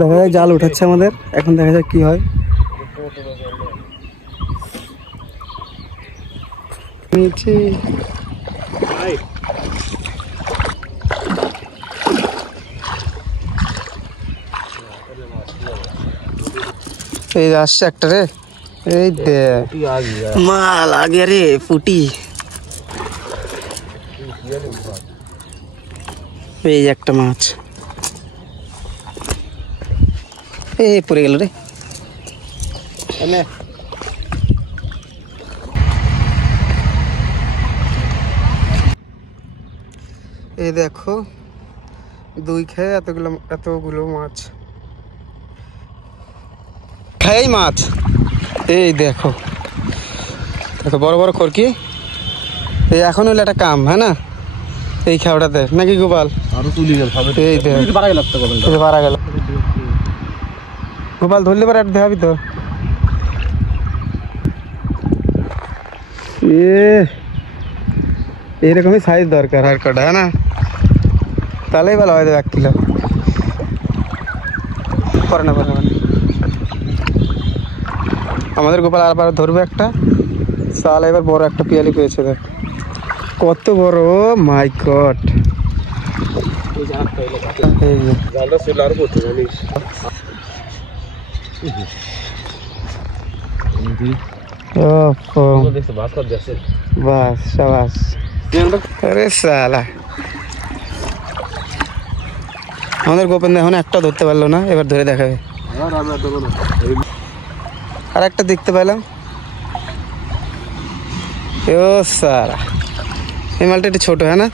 দেখা যায় জাল উঠাচ্ছে আমাদের, এখন দেখা যাক কি হয়। নিচে এই আসছে একটা রে, এই দে মাল আগে রে ফুটি। এই একটা মাছ, এই পড়ে গেল রে। এই দেখো দুই খেয়ে এতগুলো মাছ, খেয়েই মাছ। এই দেখো দেখো বড় বড় খড়কি। এই এখন হইলে একটা কাম, হ্যাঁ না, এই খাওয়াটাতে নাকি গোপাল? এই পারা গেল গোপাল, ধরলে পারে দেখাবি তো। এইরকমই সাইজ দরকার আর কটা, হ্যাঁ না, তাহলেই ভালো হয়। 1 কিলো পরে না আমাদের গোপাল আর ধরবে একটা। সাল এবার বড় একটা পিয়ালি পেয়েছে, দেখ কত বড়, মাই গড। বাস সাবাস। আরে সালা আমাদের গোপেন এখন একটা ধরতে পারলো না, এবার ধরে দেখাবে। আর একটা দেখতে পেলাম, ও সালা এই মালটা একটু ছোট, হ্যাঁ না,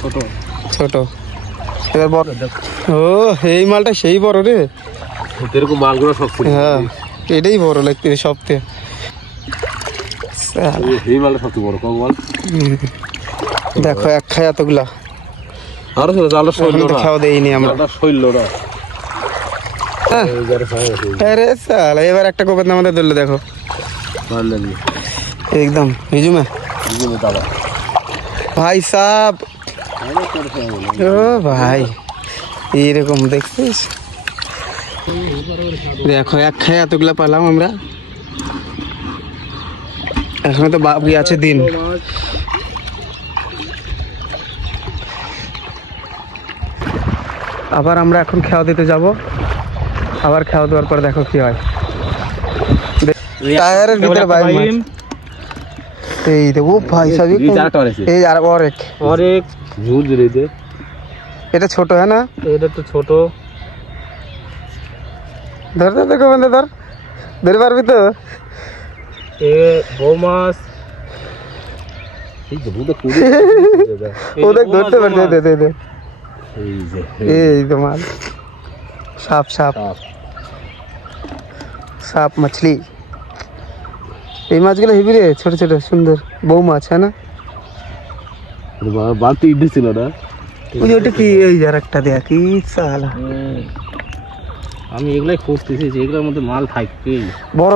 ছোট ছোট। এবার বড়, ও এই মালটা সেই বড় রে। মালগুলো সব, হ্যাঁ এটাই বড় লাগতে সবথেকে। দেখো এক খাই এতগুলা, খাওয়া দেয়নি আমরা। আরে সালা এবার একটা গোপেন আমাদের ধরলো, দেখো একদম হিজুমে ভাই সাব। ও ভাই এইরকম দেখছিস, দেখো এক খাই এতগুলা পেলাম আমরা। এখন তো বাকি আছে দিন। আবার আমরা এখন খাওয়া দিতে যাব, আবার খাওয়া দেওয়ার পর দেখো কি হয়। টায়ারের ভিতরে ভাই এই দেখো ভাই সবই, এই আর অরেক এটা ছোট, হ্যাঁ না, এটা তো ছোট। ধর ধর দেখো বন্ধু, ধর ধরে পারবি তো। এ বউ মাছ, ওদের ধরতে পারবে। দে দে দে, এই তো মাল, সাপ সাপ সাপ মাছলি। এই মাছগুলো হেবি রে, ছোট ছোট সুন্দর বউ মাছ, হ্যাঁ না। বালতি ছিল না ওটা কি, এই যার একটা দেখ কি সালা। আমি এগুলাই খুঁজতেছি যে এগুলোর মধ্যে মাল থাকবে বড়।